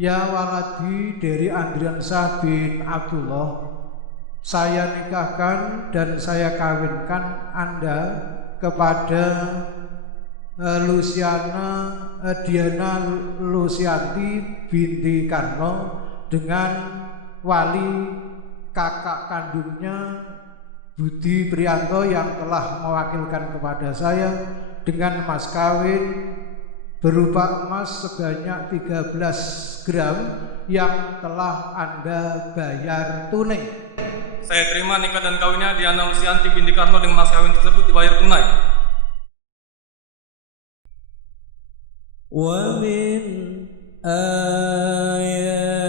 Ya waladi dari Andriansah bin Abdullah, saya nikahkan dan saya kawinkan Anda kepada Diana Lusianti binti Karno dengan wali kakak kandungnya Budi Prianto yang telah mewakilkan kepada saya dengan mas kawin berupa emas sebanyak 13 gram yang telah Anda bayar tunai. Saya terima nikah dan kawinnya Diana Lusianti binti Karno dengan mas kawin tersebut dibayar tunai. Wa min ayatihi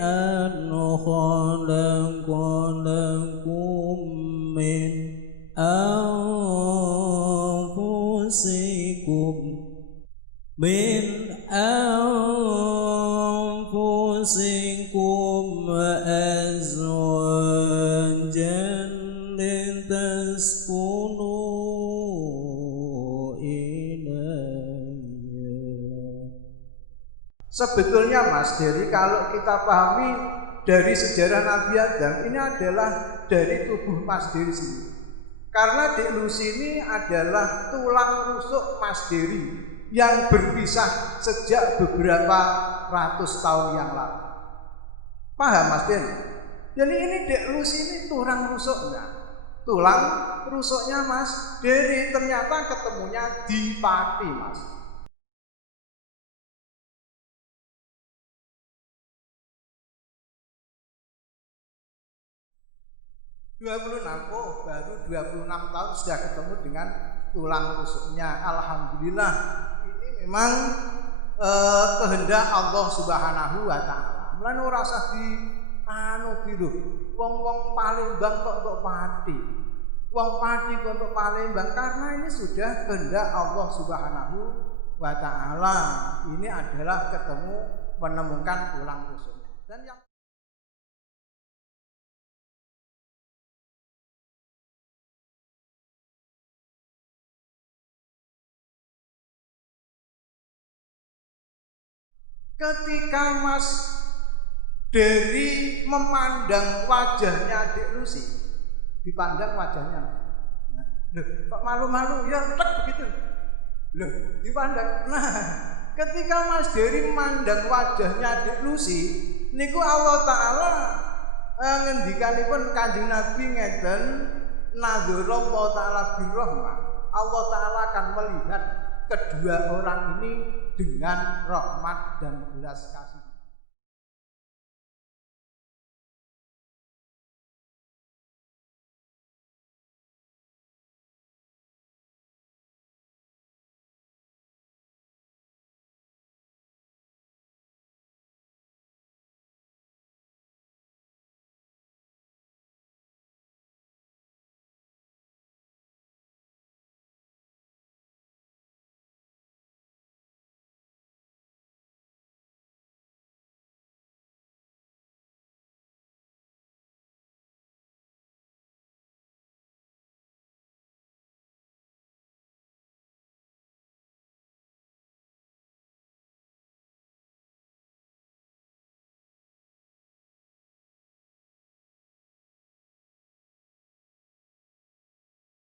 an khalaqalakum min anfusikum azwajan litaskunu ilayya. Sebetulnya Mas, jadi kalau kita pahami dari sejarah Nabi Adam, ini adalah dari tubuh Mas Dery sendiri. Karena Dek Lucy ini adalah tulang rusuk Mas Dery yang berpisah sejak beberapa ratus tahun yang lalu. Paham Mas Dery? Jadi ini Dek Lucy ini tulang rusuknya. Tulang rusuknya Mas Dery, ternyata ketemunya di Pati Mas. 26, baru 26 tahun sudah ketemu dengan tulang rusuknya. Alhamdulillah, ini memang kehendak Allah Subhanahu wa taala. Mulane ora usah di biru. Wong-wong Palembang kok untuk Pati. Wong Pati kok untuk Palembang, karena ini sudah kehendak Allah Subhanahu wa taala. Ini adalah menemukan tulang rusuknya. Dan yang ketika Mas Dery memandang wajahnya Dek Lucy, dipandang wajahnya, loh kok malu-malu ya begitu, loh dipandang. Nah, ketika Mas Dery memandang wajahnya Dek Lucy, niku Allah Taala ngendikanipun Kanjeng Nabi ngeten, nadzarallahu taala birrahmah. Allah Taala akan melihat kedua orang ini dengan rahmat dan belas kasih.